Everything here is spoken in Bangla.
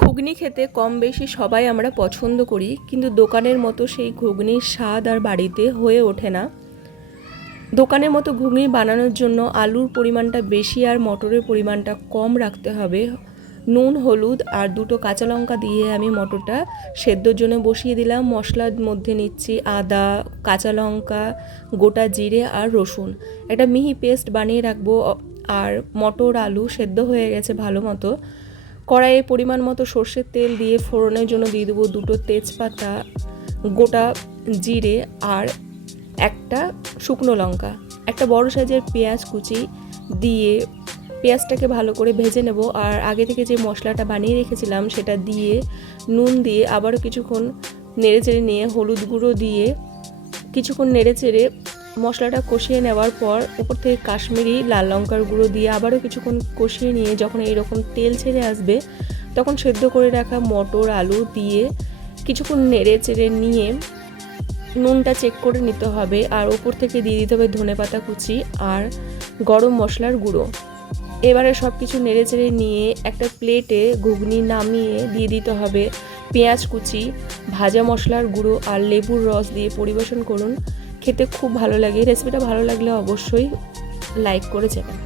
ঘুগনি খেতে কম বেশি সবাই আমরা পছন্দ করি, কিন্তু দোকানের মতো সেই ঘুগনির স্বাদ আর বাড়িতে হয়ে ওঠে না। দোকানের মতো ঘুগনি বানানোর জন্য আলুর পরিমাণটা বেশি আর মটরের পরিমাণটা কম রাখতে হবে। নুন, হলুদ আর 2টো কাঁচা লঙ্কা দিয়ে আমি মটরটা সেদ্ধর জন্য বসিয়ে দিলাম। মশলার মধ্যে নিচ্ছি আদা, কাঁচা লঙ্কা, গোটা জিরে আর রসুন। একটা মিহি পেস্ট বানিয়ে রাখবো। আর মটর আলু সেদ্ধ হয়ে গেছে ভালো মতো। কড়াইয়ে পরিমাণ মতো সর্ষের তেল দিয়ে ফোড়নের জন্য দিয়ে দেবো 2টো তেজপাতা, গোটা জিরে আর একটা শুকনো লঙ্কা। একটা বড় সাইজের পেঁয়াজ কুচি দিয়ে পেঁয়াজটাকে ভালো করে ভেজে নেব। আর আগে থেকে যে মশলাটা বানিয়ে রেখেছিলাম সেটা দিয়ে নুন দিয়ে আবারও কিছুক্ষণ নেড়েচেড়ে নিয়ে হলুদ গুঁড়ো দিয়ে কিছুক্ষণ নেড়েচেড়ে মশলাটা কষিয়ে নেওয়ার পর উপর থেকে কাশ্মীরি লাল লঙ্কার গুঁড়ো দিয়ে আবারও কিছুক্ষণ কষিয়ে নিয়ে যখন এইরকম তেল ছেড়ে আসবে তখন সেদ্ধ করে রাখা মটর আলু দিয়ে কিছুক্ষণ নেড়েচেড়ে নিয়ে নুনটা চেক করে নিতে হবে। আর উপর থেকে দিয়ে দিতে হবে ধনেপাতা কুচি আর গরম মশলার গুঁড়ো। এবারে সব কিছু নেড়েচেড়ে নিয়ে একটা প্লেটে ঘুগনি নামিয়ে দিয়ে দিতে হবে পেঁয়াজ কুচি, ভাজা মশলার গুঁড়ো আর লেবুর রস দিয়ে পরিবেশন করুন। খেতে খুব ভালো লাগে। রেসিপিটা ভালো লাগলে অবশ্যই লাইক করে যাবেন।